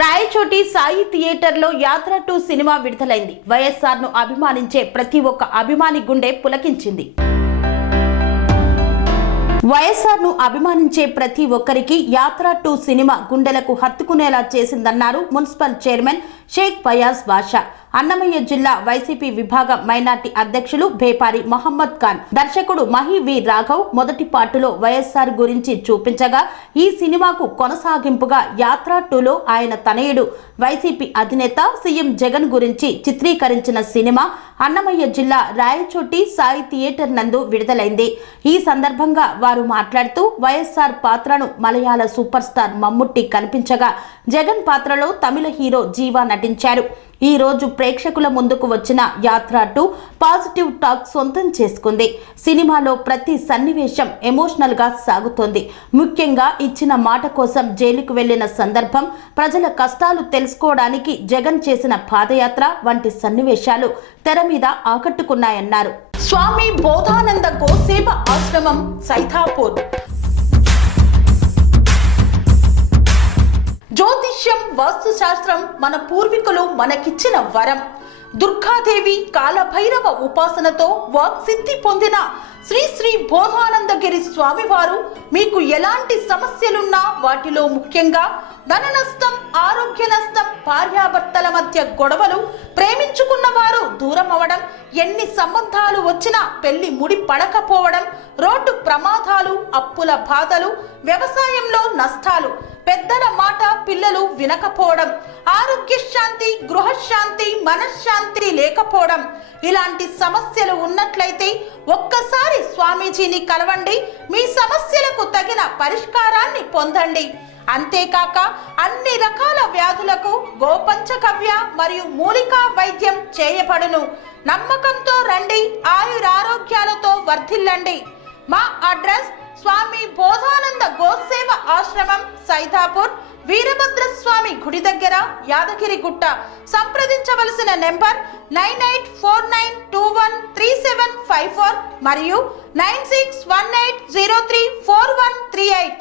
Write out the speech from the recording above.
రాయచోటి సాయి థియేటర్లో యాత్ర 2 సినిమా విడుదలైంది. వైఎస్ఆర్ ను అభిమానించే ప్రతి ఒక్క అభిమాని గుండె పులకించింది. వైఎస్ఆర్ ను అభిమానించే ప్రతి ఒక్కరికి యాత్ర 2 సినిమా గుండెలకు హత్తుకునేలా చేసిందన్నారు మున్సిపల్ చైర్మన్ షేక్ ఫయాజ్ బాషా. అన్నమయ్య జిల్లా వైసీపీ విభాగ మైనార్టీ అధ్యక్షులు బేపారి మహమ్మద్ ఖాన్, దర్శకుడు మహి వి రాఘవ్ మొదటి పార్టులో వైఎస్ఆర్ గురించి చూపించగా, ఈ సినిమాకు కొనసాగింపుగా యాత్ర 2లో ఆయన తనయుడు వైసీపీ అధినేత సీఎం జగన్ గురించి చిత్రీకరించిన సినిమా అన్నమయ్య జిల్లా రాయచోటి సాయి థియేటర్ నందు విడుదలైంది. ఈ సందర్భంగా వారు మాట్లాడుతూ, వైఎస్ఆర్ పాత్రను మలయాళ సూపర్ స్టార్ మమ్ముట్టి కనిపించగా, జగన్ పాత్రలో తమిళ హీరో జీవా నటించారు. ఈ రోజు ప్రేక్షకుల ముందుకు వచ్చిన యాత్ర 2 పాజిటివ్ టాక్ సొంతం చేసుకుంది. సినిమాలో ప్రతి సన్నివేశం ఎమోషనల్ గా సాగుతోంది. ముఖ్యంగా ఇచ్చిన మాట కోసం జైలుకు వెళ్లిన సందర్భం, ప్రజల కష్టాలు తెలుసుకోవడానికి జగన్ చేసిన పాదయాత్ర వంటి సన్నివేశాలు తెర మీద ఆకట్టుకున్నాయన్నారు. స్వామి బోధానంద గోసేవ ఆశ్రమం సైథాపూర్. జ్యోతిష్యం, వాస్తుశాస్త్రం మన పూర్వీకులు మనకిచ్చిన వరం. దుర్గాదేవి, కాలభైరవ ఉపాసనతో వాక్సిద్ధి పొందిన శ్రీ శ్రీ బోధానందగిరి స్వామివారు మీకు ఎలాంటి సమస్యలున్నా, వాటిలో ముఖ్యంగా ధన నష్టం, ఆరోగ్య నష్టం, భార్యాభర్తల మధ్య గొడవలు, ప్రేమించుకున్న వారు దూరం అవడం, ఎన్ని సంబంధాలు వచ్చినా పెళ్లి ముడి పడకపోవడం, రోడ్డు ప్రమాదాలు, అప్పుల బాధలు, వ్యవసాయంలో నష్టాలు, పెద్దల మాట పిల్లలు వినకపోవడం, ఆరోగ్య శాంతి, గృహశాంతి, మనశ్శాంతి లేకపోవడం, ఇలాంటి సమస్యలు ఉన్నట్లయితే ఒక్కసారి స్వామీజీని కలవండి. మీ సమస్యలకు తగిన పరిష్కారాన్ని పొందండి. అంతేకాక అన్ని రకాల వ్యాధులకు గోపంచకవ్య మరియు మూలికా వైద్యం చేయబడును. నమ్మకంతో రండి, ఆయురారోగ్యాలతో వర్ధిల్లండి. మా అడ్రస్ స్వామి బోధానంద గోసేవ ఆశ్రమం, సైథాపూర్, వీరభద్రస్వామి గుడి దగ్గర, యాదగిరిగుట్ట. సంప్రదించవలసిన నెంబర్ 9849213754 మరియు 9618034138.